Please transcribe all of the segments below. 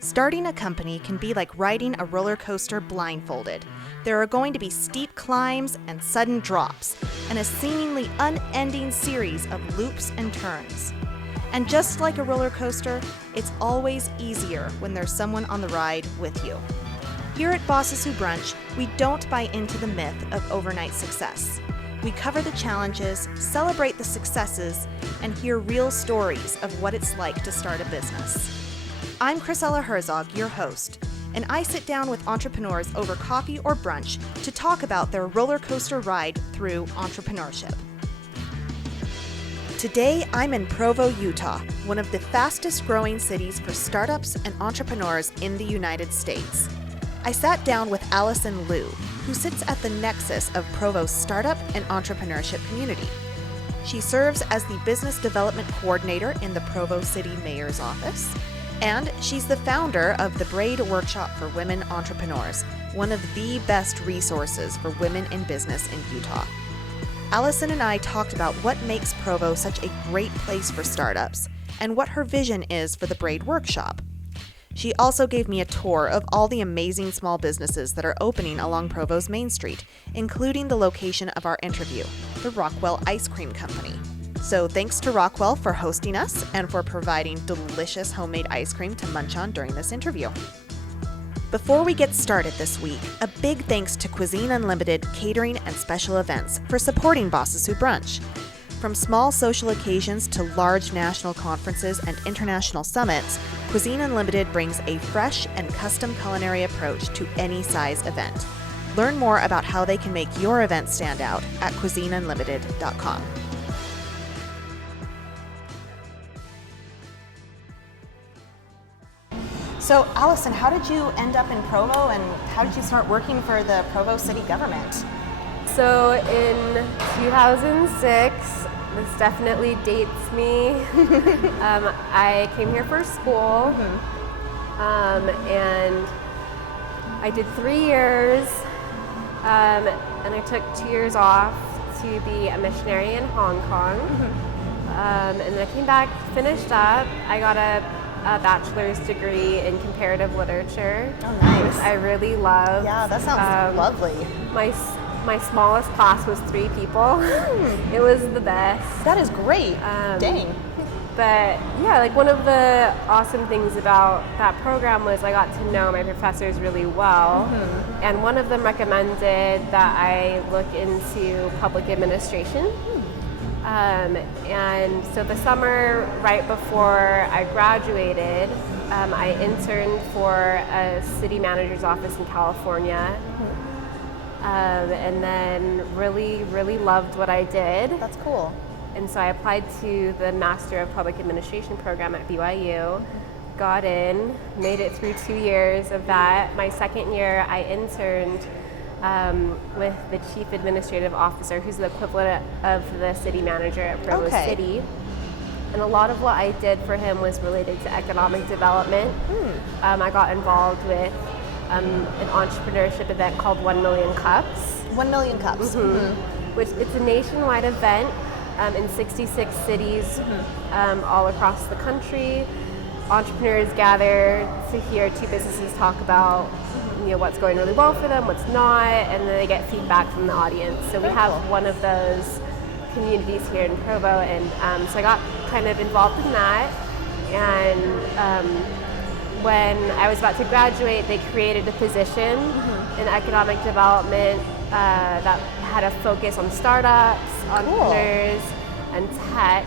Starting a company can be like riding a roller coaster blindfolded. There are going to be steep climbs and sudden drops, and a seemingly unending series of loops and turns. And just like a roller coaster, it's always easier when there's someone on the ride with you. Here at Bosses Who Brunch, we don't buy into the myth of overnight success. We cover the challenges, celebrate the successes, and hear real stories of what it's like to start a business. I'm Chrisella Herzog, your host, and I sit down with entrepreneurs over coffee or brunch to talk about their roller coaster ride through entrepreneurship. Today, I'm in Provo, Utah, one of the fastest growing cities for startups and entrepreneurs in the United States. I sat down with Allison Lew, who sits at the nexus of Provo's startup and entrepreneurship community. She serves as the business development coordinator in the Provo City Mayor's office, and she's the founder of the Braid Workshop for Women Entrepreneurs, one of the best resources for women in business in Utah. Allison and I talked about what makes Provo such a great place for startups and what her vision is for the Braid Workshop. She also gave me a tour of all the amazing small businesses that are opening along Provo's Main Street, including the location of our interview, the Rockwell Ice Cream Company. So thanks to Rockwell for hosting us and for providing delicious homemade ice cream to munch on during this interview. Before we get started this week, a big thanks to Cuisine Unlimited Catering and Special Events for supporting Bosses Who Brunch. From small social occasions to large national conferences and international summits, Cuisine Unlimited brings a fresh and custom culinary approach to any size event. Learn more about how they can make your event stand out at cuisineunlimited.com. So, Allison, how did you end up in Provo and how did you start working for the Provo city government? So in 2006, this definitely dates me. I came here for school, and I did 3 years, and I took 2 years off to be a missionary in Hong Kong. And then I came back, finished up. I got a bachelor's degree in comparative literature. Oh, nice. Which I really love. Yeah, that sounds lovely. My smallest class was 3 people. It was the best. That is great. Dang. But yeah, like one of the awesome things about that program was I got to know my professors really well. And one of them recommended that I look into public administration. And so the summer right before I graduated, I interned for a city manager's office in California. And then really loved what I did. That's cool. And so I applied to the Master of Public Administration program at BYU, got in, made it through 2 years of that. My second year, I interned with the Chief Administrative Officer, who's the equivalent of the city manager at Provo City. And a lot of what I did for him was related to economic development. I got involved with an entrepreneurship event called 1 Million Cups. 1 Million Cups. Which it's a nationwide event in 66 cities all across the country. Entrepreneurs gather to hear 2 businesses talk about what's going really well for them, what's not, and then they get feedback from the audience. So we have one of those communities here in Provo, and so I got kind of involved in that. And when I was about to graduate, they created a position in economic development that had a focus on startups, entrepreneurs, and tech.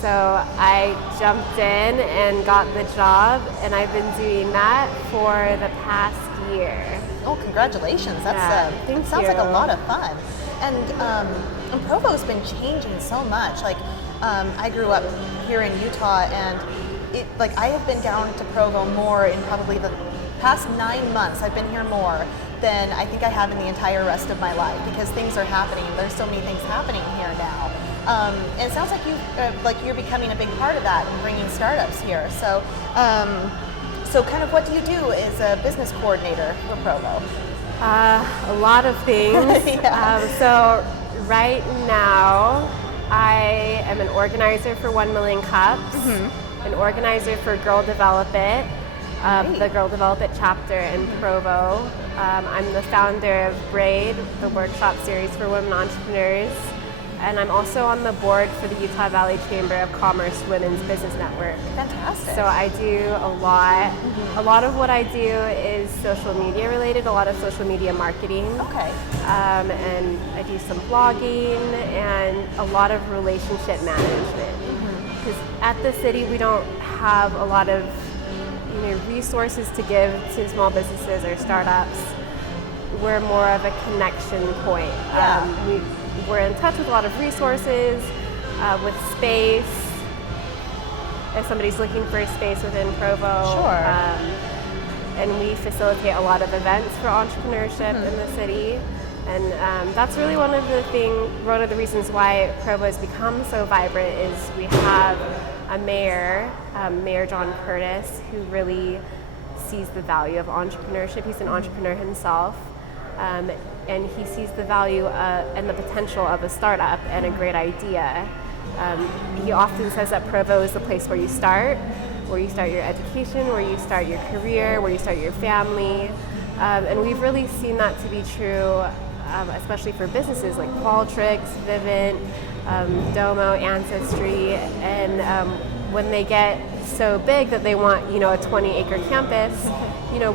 So I jumped in and got the job, and I've been doing that for the past year. Oh, congratulations. That sounds like a lot of fun. And Provo's been changing so much. Like, I grew up here in Utah, and I have been down to Provo more in probably the past 9 months. I've been here more than I think I have in the entire rest of my life because things are happening. There's so many things happening here now. And it sounds like you're becoming a big part of that and bringing startups here. So, so kind of what do you do as a business coordinator for Provo? A lot of things. So right now, I am an organizer for 1 Million Cups, an organizer for Girl Develop It, of the Girl Develop It chapter in Provo. I'm the founder of Braid, the workshop series for women entrepreneurs. And I'm also on the board for the Utah Valley Chamber of Commerce Women's Business Network. Fantastic. So I do a lot. A lot of what I do is social media related, a lot of social media marketing. Okay. And I do some blogging and a lot of relationship management. Because at the city we don't have a lot of resources to give to small businesses or startups. We're more of a connection point. Yeah. We're in touch with a lot of resources, with space, if somebody's looking for a space within Provo. Sure. And we facilitate a lot of events for entrepreneurship in the city. And that's really one of the reasons why Provo has become so vibrant is we have a mayor, Mayor John Curtis, who really sees the value of entrepreneurship. He's an entrepreneur himself. And he sees the value and the potential of a startup and a great idea. He often says that Provo is the place where you start your education, where you start your career, where you start your family. And we've really seen that to be true, especially for businesses like Qualtrics, Vivint, Domo, Ancestry. And when they get so big that they want, a 20-acre campus,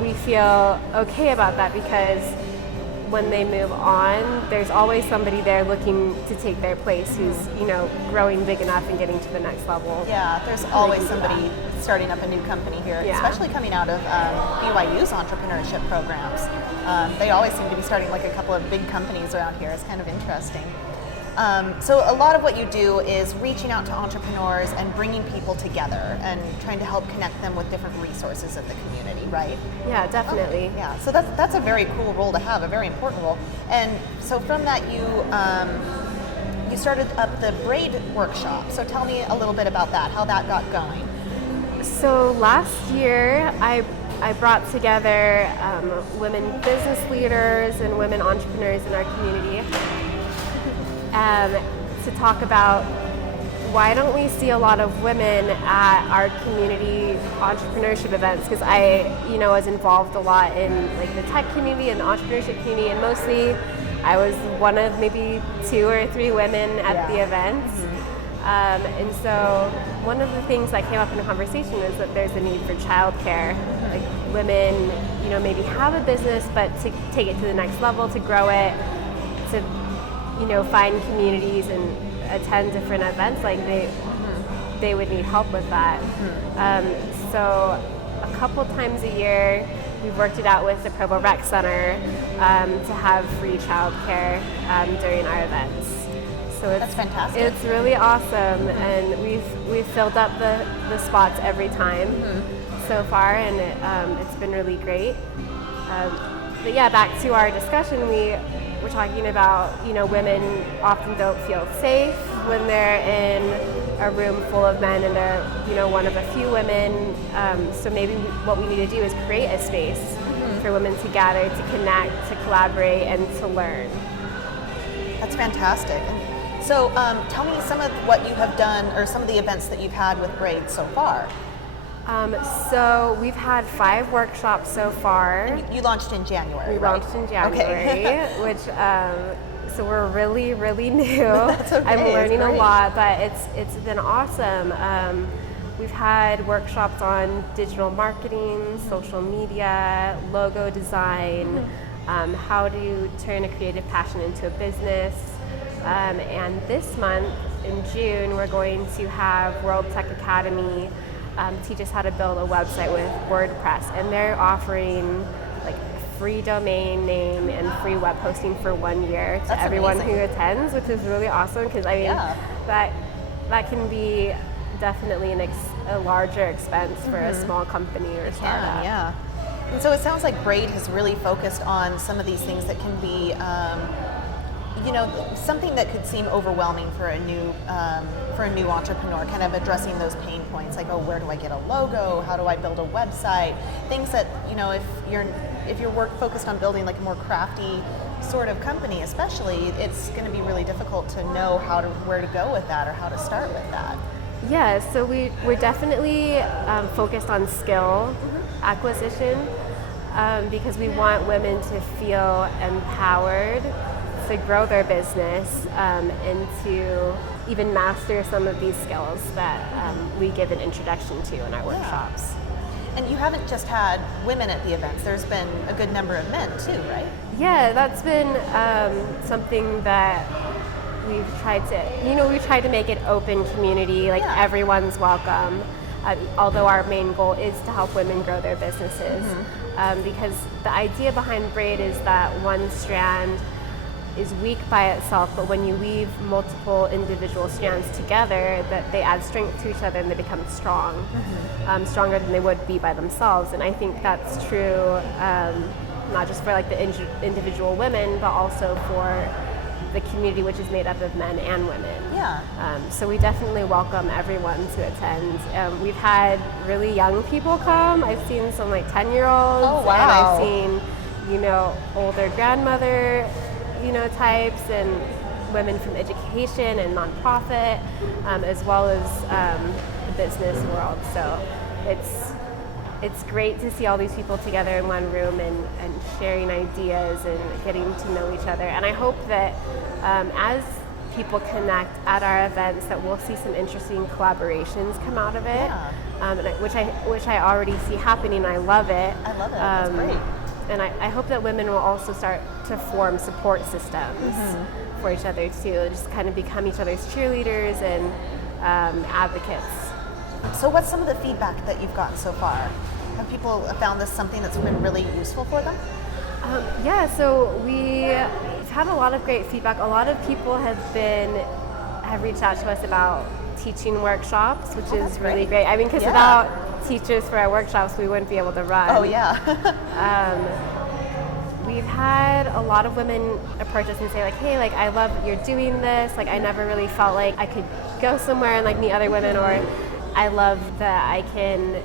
we feel okay about that because when they move on, there's always somebody there looking to take their place who's, growing big enough and getting to the next level. Yeah, there's always somebody starting up a new company here, especially coming out of BYU's entrepreneurship programs. They always seem to be starting like a couple of big companies around here. It's kind of interesting. So a lot of what you do is reaching out to entrepreneurs and bringing people together and trying to help connect them with different resources of the community, right? Yeah, definitely. Okay, yeah, so that's a very cool role to have, a very important role. And so from that you started up the Braid Workshop. So tell me a little bit about that, how that got going. So last year I brought together women business leaders and women entrepreneurs in our community to talk about why don't we see a lot of women at our community entrepreneurship events, because I was involved a lot in like the tech community and the entrepreneurship community, and mostly I was one of maybe 2 or 3 women at the events. And so one of the things that came up in the conversation is that there's a need for childcare. Like women, maybe have a business, but to take it to the next level, to grow it, to find communities and attend different events, like they would need help with that. So a couple times a year, we've worked it out with the Provo Rec Center to have free childcare during our events. So that's fantastic. It's really awesome, and we've filled up the spots every time so far, and it's been really great. But yeah, back to our discussion, we're talking about, women often don't feel safe when they're in a room full of men and they're, one of a few women. So maybe what we need to do is create a space for women to gather, to connect, to collaborate, and to learn. That's fantastic. And so tell me some of what you have done or some of the events that you've had with Braid so far. So we've had 5 workshops so far. And you launched in January, We right? launched in January, which, so we're really, really new. That's okay. I'm learning a lot, but it's been awesome. We've had workshops on digital marketing, social media, logo design, how to turn a creative passion into a business. And this month, in June, we're going to have World Tech Academy teach us how to build a website with WordPress, and they're offering like free domain name and free web hosting for 1 year to everyone who attends, which is really awesome because that can be definitely a larger expense for a small company or startup. Yeah. And so it sounds like Braid has really focused on some of these things that can be something that could seem overwhelming for a new entrepreneur, kind of addressing those pain points, like, where do I get a logo? How do I build a website? Things that, if you're focused on building like a more crafty sort of company, especially, it's going to be really difficult to know where to go with that or how to start with that. Yeah, so we're definitely focused on skill. acquisition, because we want women to feel empowered to grow their business, and to even master some of these skills that we give an introduction to in our workshops. And you haven't just had women at the events, there's been a good number of men too, right? Yeah, that's been something that we've tried to make it open community, like everyone's welcome, although our main goal is to help women grow their businesses. Because the idea behind braid is that one strand is weak by itself, but when you weave multiple individual strands together, that they add strength to each other and they become strong, stronger than they would be by themselves. And I think that's true, not just for like the individual women, but also for the community, which is made up of men and women. So we definitely welcome everyone to attend. We've had really young people come. I've seen some like 10-year-olds. Oh, wow. And I've seen, older grandmother, types, and women from education and nonprofit, as well as the business world. So it's great to see all these people together in one room and sharing ideas and getting to know each other. And I hope that as people connect at our events, that we'll see some interesting collaborations come out of it, which I already see happening. I love it. I love it. That's great. And I hope that women will also start to form support systems for each other too, just kind of become each other's cheerleaders and advocates. So what's some of the feedback that you've gotten so far? Have people found this something that's been really useful for them? So we've had a lot of great feedback. A lot of people have reached out to us about teaching workshops, which is really great. I mean, because without teachers for our workshops, we wouldn't be able to run. Oh yeah. We've had a lot of women approach us and say like, hey, like I love you're doing this. Like I never really felt like I could go somewhere and like meet other women, or I love that I can,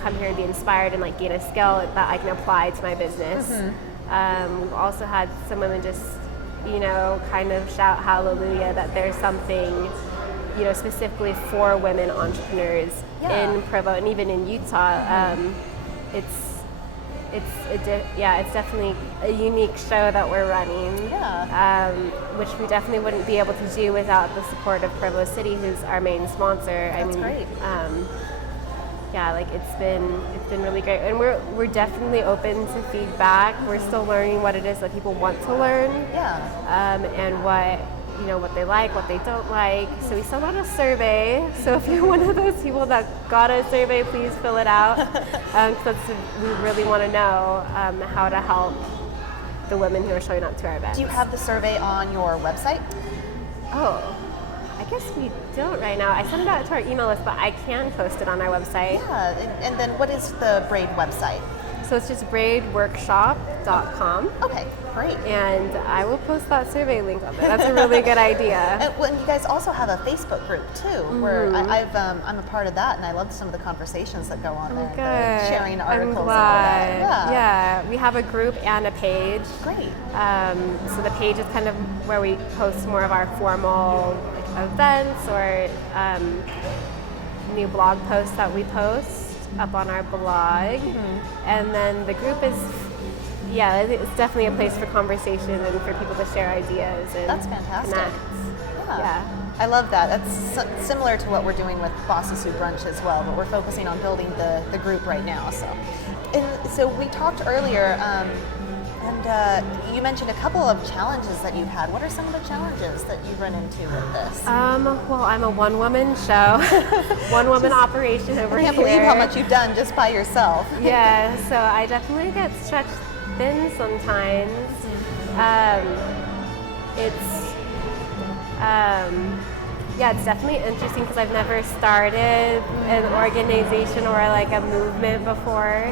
come here and be inspired and like gain a skill that I can apply to my business. We've also had some women just, kind of shout hallelujah that there's something, specifically for women entrepreneurs in Provo and even in Utah. It's definitely a unique show that we're running, which we definitely wouldn't be able to do without the support of Provo City, who's our main sponsor. That's great. It's been really great, and we're definitely open to feedback. We're still learning what it is that people want to learn, and what they like, what they don't like. So we sent out a survey. So if you're one of those people that got a survey, please fill it out. We really want to know how to help the women who are showing up to our events. Do you have the survey on your website? Oh, I guess we don't right now. I sent it out to our email list, but I can post it on our website. Yeah, and then what is the Braid website? So it's just braidworkshop.com. Okay, great. And I will post that survey link on there. That's a really good idea. And you guys also have a Facebook group too, where I'm a part of that, and I love some of the conversations that go on there. Good. Sharing articles. I'm glad. Yeah, we have a group and a page. Great. So the page is kind of where we post more of our formal events or new blog posts that we post up on our blog. And then the group is, it's definitely a place for conversation and for people to share ideas and that's fantastic. Connect. Yeah. I love that. That's similar to what we're doing with Bosses Who Brunch as well, but we're focusing on building the group right now. So we talked earlier, and you mentioned a couple of challenges that you've had. What are some of the challenges that you run into with this? Well, I'm a one-woman show, one-woman operation over here. I can't believe how much you've done just by yourself. Yeah, so I definitely get stretched thin sometimes. It's definitely interesting because I've never started an organization or like a movement before,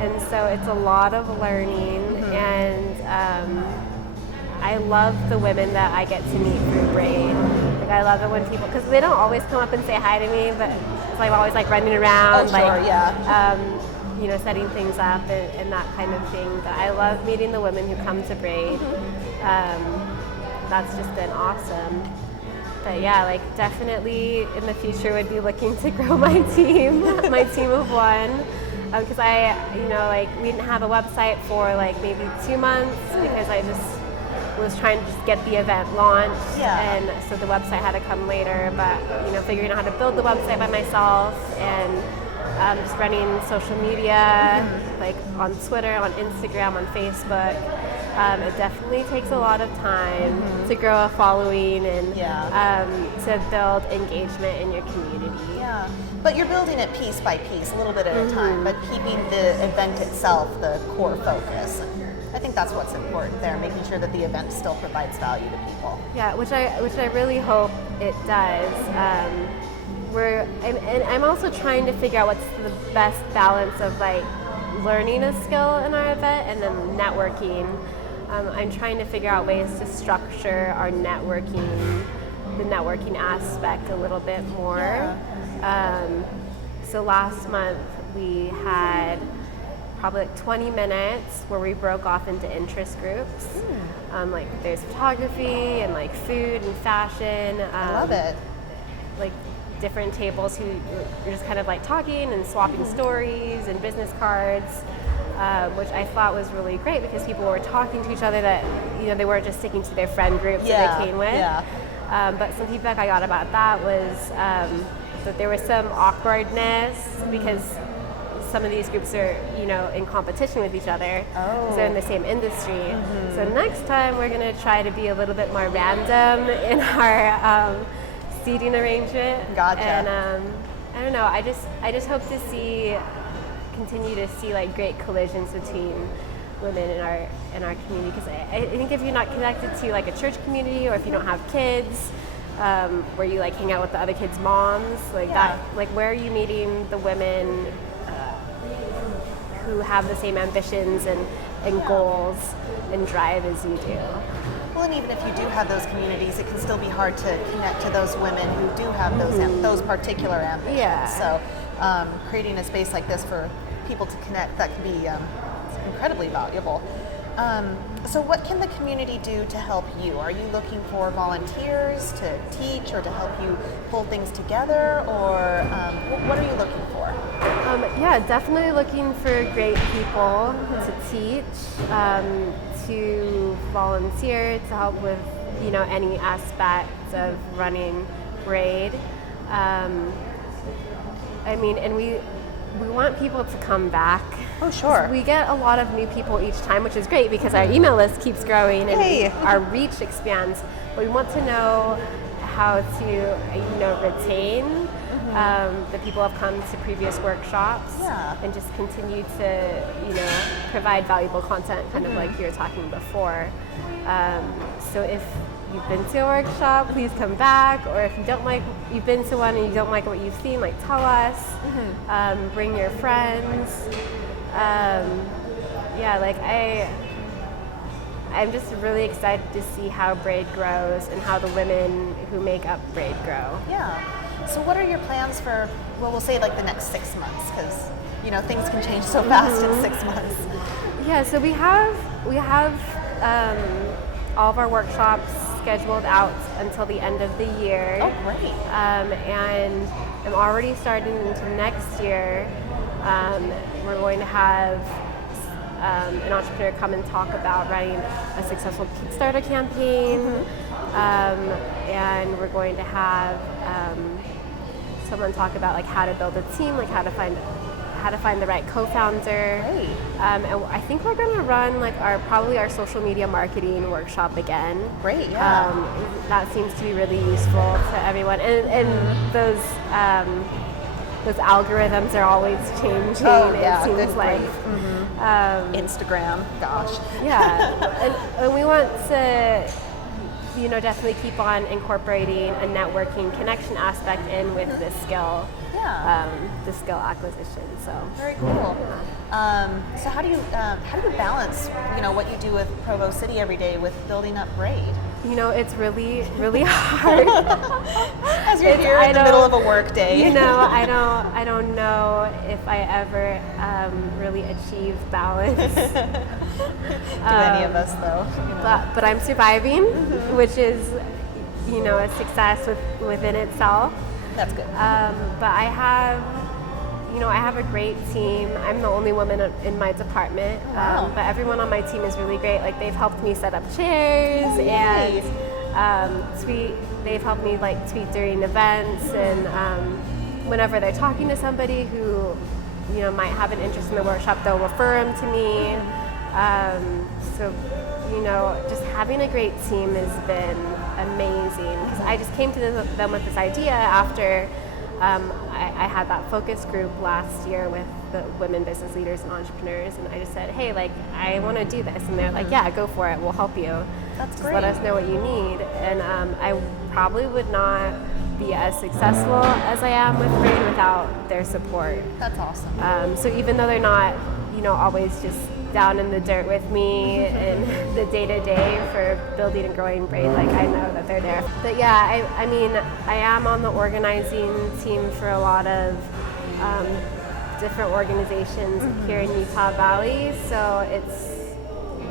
and so it's a lot of learning. And I love the women that I get to meet through Braid. Like I love it when people, because they don't always come up and say hi to me, but it's like I'm always like running around, setting things up and that kind of thing. But I love meeting the women who come to Braid. That's just been awesome. But definitely in the future would be looking to grow my team of one. because we didn't have a website for like maybe 2 months because I just was trying to just get the event launched, and so the website had to come later. But figuring out how to build the website by myself and just running social media, like on Twitter, on Instagram, on Facebook. It definitely takes a lot of time to grow a following and to build engagement in your community. Yeah, but you're building it piece by piece, a little bit at a time, but keeping the event itself the core focus. I think that's what's important there, making sure that the event still provides value to people. Yeah, which I really hope it does. I'm also trying to figure out what's the best balance of like learning a skill in our event and then networking. I'm trying to figure out ways to structure our networking, the networking aspect a little bit more. So last month we had probably like 20 minutes where we broke off into interest groups. Like there's photography and like food and fashion. I love it. Like different tables who you're just kind of like talking and swapping stories and business cards, which I thought was really great because people were talking to each other that they weren't just sticking to their friend groups that they came with. But some feedback I got about that was that there was some awkwardness because some of these groups are, in competition with each other. So they're in the same industry. So next time we're going to try to be a little bit more random in our seating arrangement. Gotcha. And I don't know. I just hope to continue to see like great collisions between women in our community. Because I think if you're not connected to like a church community, or if you don't have kids, where you like hang out with the other kids' moms, that, like where are you meeting the women who have the same ambitions and goals and drive as you do? Well, and even if you do have those communities, it can still be hard to connect to those women who do have those particular ambitions. So creating a space like this for people to connect, that can be incredibly valuable. So what can the community do to help you? Are you looking for volunteers to teach or to help you pull things together, or what are you looking for? Definitely looking for great people to teach, to volunteer, to help with any aspect of running Braid. And we want people to come back. Oh, sure. We get a lot of new people each time, which is great because our email list keeps growing and our reach expands. But we want to know how to, retain the people who have come to previous workshops and just continue to, provide valuable content, kind of like you were talking before. So if you've been to a workshop, please come back. Or if you've been to one and you don't like what you've seen, tell us. Bring your friends. I'm just really excited to see how Braid grows and how the women who make up Braid grow. Yeah. So what are your plans for, we'll say the next 6 months, because things can change so fast in 6 months. Yeah, so we have all of our workshops scheduled out until the end of the year. Oh, great. And I'm already starting into next year. We're going to have an entrepreneur come and talk about running a successful Kickstarter campaign. And we're going to have someone talk about how to build a team, how to find the right co-founder. Great. And I think we're going to run probably our social media marketing workshop again. Great. Yeah. That seems to be really useful to everyone, and those algorithms are always changing. Oh, yeah, it seems good like. Instagram, gosh. Yeah, and we want to definitely keep on incorporating a networking connection aspect in with this skill. The skill acquisition. So very cool. So how do you balance what you do with Provo City every day with building up Braid? It's really, really hard. As you're here in the middle of a work day. I don't know if I ever really achieve balance. Do any of us though? But I'm surviving, which is a success within itself. That's good. But I have have a great team. I'm the only woman in my department, Wow. but everyone on my team is really great. Like they've helped me set up chairs and they've helped me like tweet during events, and whenever they're talking to somebody who might have an interest in the workshop, they'll refer them to me. So just having a great team has been amazing, because I just came to them with this idea after I had that focus group last year with the women business leaders and entrepreneurs, and I just said, hey, like, I want to do this, and they're like, yeah, go for it, we'll help you. That's just great. let us know what you need. And I probably would not be as successful as I am with Braid without their support. That's awesome. So even though they're not always just down in the dirt with me in the day-to-day for building and growing Braid, like, I know that they're there. But yeah, I mean, I am on the organizing team for a lot of different organizations here in Utah Valley, so it's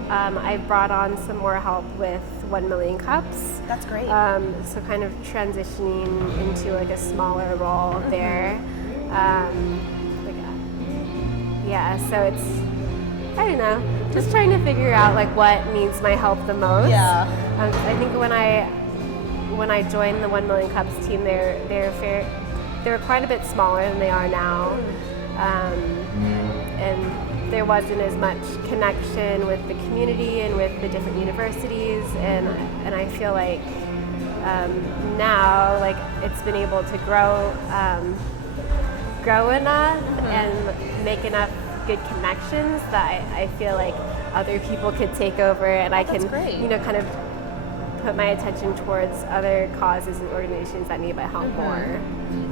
I've brought on some more help with 1 Million Cups. That's great. So kind of transitioning into like a smaller role there. So it's, I don't know, just trying to figure out like what needs my help the most. Yeah. I think when I joined the 1 Million Cups team, they were quite a bit smaller than they are now, and there wasn't as much connection with the community and with the different universities, and I feel like now, like, it's been able to grow enough and make enough good connections that I feel like other people could take over, and I can, kind of put my attention towards other causes and organizations that need my help more.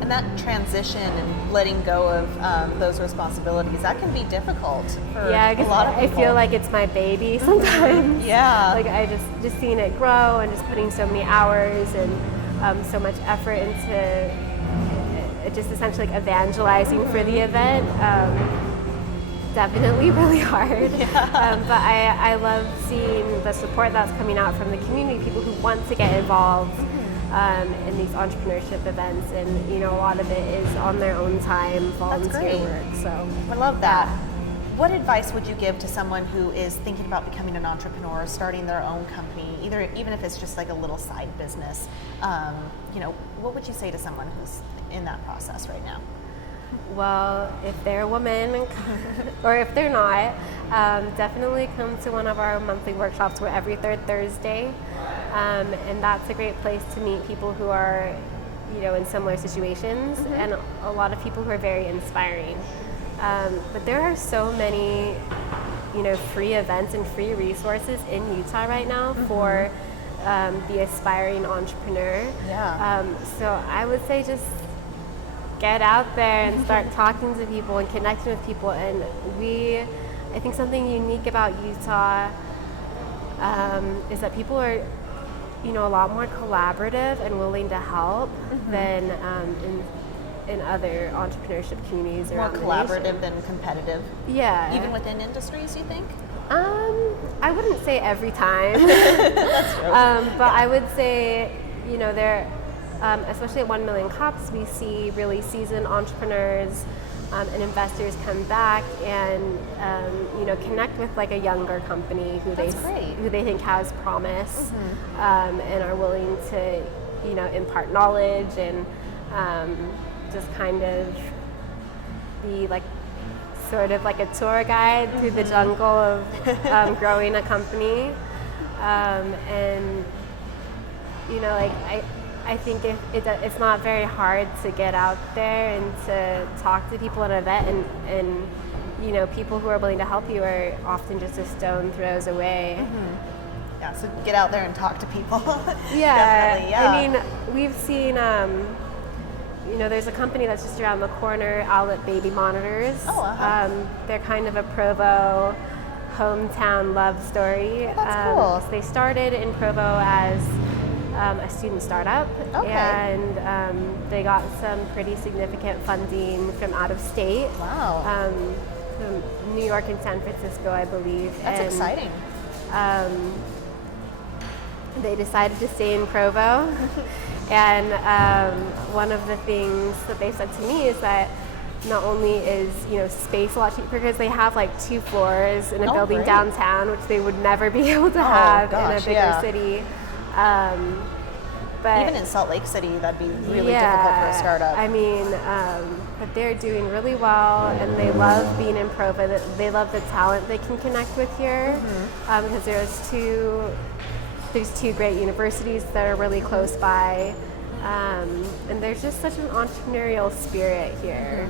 And that transition and letting go of those responsibilities, that can be difficult for a lot of people. I feel like it's my baby sometimes. Yeah. Like I just seeing it grow and just putting so many hours and so much effort into just essentially like evangelizing for the event. Definitely really hard. Yeah. But I love seeing the support that's coming out from the community, people who want to get involved in these entrepreneurship events, and a lot of it is on their own time, volunteer work. So I love that. What advice would you give to someone who is thinking about becoming an entrepreneur, starting their own company, even if it's just like a little side business? What would you say to someone who's in that process right now? Well, if they're a woman, or if they're not, definitely come to one of our monthly workshops. We're every third Thursday, and that's a great place to meet people who are, in similar situations, and a lot of people who are very inspiring. But there are so many, free events and free resources in Utah right now for the aspiring entrepreneur. Yeah. So I would say just get out there and start talking to people and connecting with people. And I think something unique about Utah is that people are, a lot more collaborative and willing to help than in other entrepreneurship communities around the nation. More collaborative than competitive. Yeah. Even within industries, you think? I wouldn't say every time. That's true. But I would say, there. Especially at 1 Million Cups, we see really seasoned entrepreneurs and investors come back and connect with like a younger company who they think has promise, and are willing to impart knowledge and just kind of be like sort of like a tour guide through the jungle of growing a company, and I think it's not very hard to get out there and to talk to people at an event, and people who are willing to help you are often just a stone throws away. Yeah, so get out there and talk to people. Yeah, definitely, yeah. I mean, we've seen, there's a company that's just around the corner, Owlet Baby Monitors. Oh, they're kind of a Provo hometown love story. That's cool. So they started in Provo as a student startup, and they got some pretty significant funding from out of state. Wow. From New York and San Francisco, I believe. That's exciting. They decided to stay in Provo, and one of the things that they said to me is that not only is, space a lot cheaper because they have like 2 floors in a building great. downtown, which they would never be able to have in a bigger city. But even in Salt Lake City, that'd be really difficult for a startup. I mean, but they're doing really well, and they love being in Provo. They love the talent they can connect with here, because there's two great universities that are really close by, and there's just such an entrepreneurial spirit here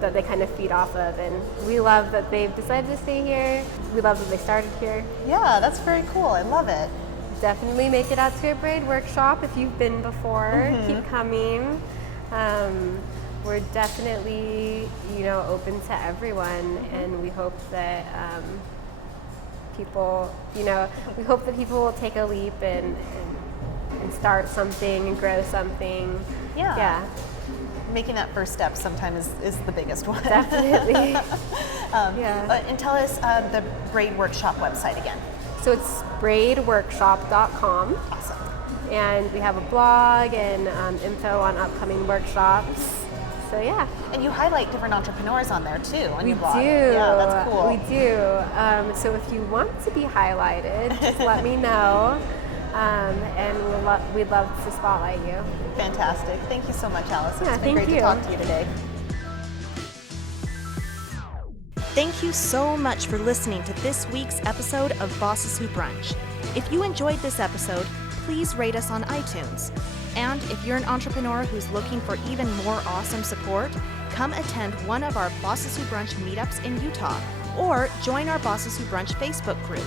that they kind of feed off of, and we love that they've decided to stay here. We love that they started here. Yeah, that's very cool. I love it. Definitely make it out to a Braid Workshop if you've been before. Keep coming. We're definitely, open to everyone, and we hope that people, we hope that people will take a leap and start something and grow something. Yeah. Making that first step sometimes is the biggest one. Definitely. And tell us the Braid Workshop website again. So it's braidworkshop.com. Awesome. And we have a blog and info on upcoming workshops. So yeah. And you highlight different entrepreneurs on there too, on your blog. We do. Yeah, that's cool. We do. So if you want to be highlighted, just let me know. And we'd love to spotlight you. Fantastic. Thank you so much, Allison. Yeah, it's been great to talk to you today. Thank you so much for listening to this week's episode of Bosses Who Brunch. If you enjoyed this episode, please rate us on iTunes. And if you're an entrepreneur who's looking for even more awesome support, come attend one of our Bosses Who Brunch meetups in Utah, or join our Bosses Who Brunch Facebook group.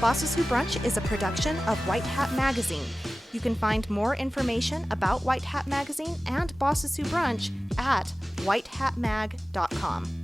Bosses Who Brunch is a production of White Hat Magazine. You can find more information about White Hat Magazine and Bosses Who Brunch at whitehatmag.com.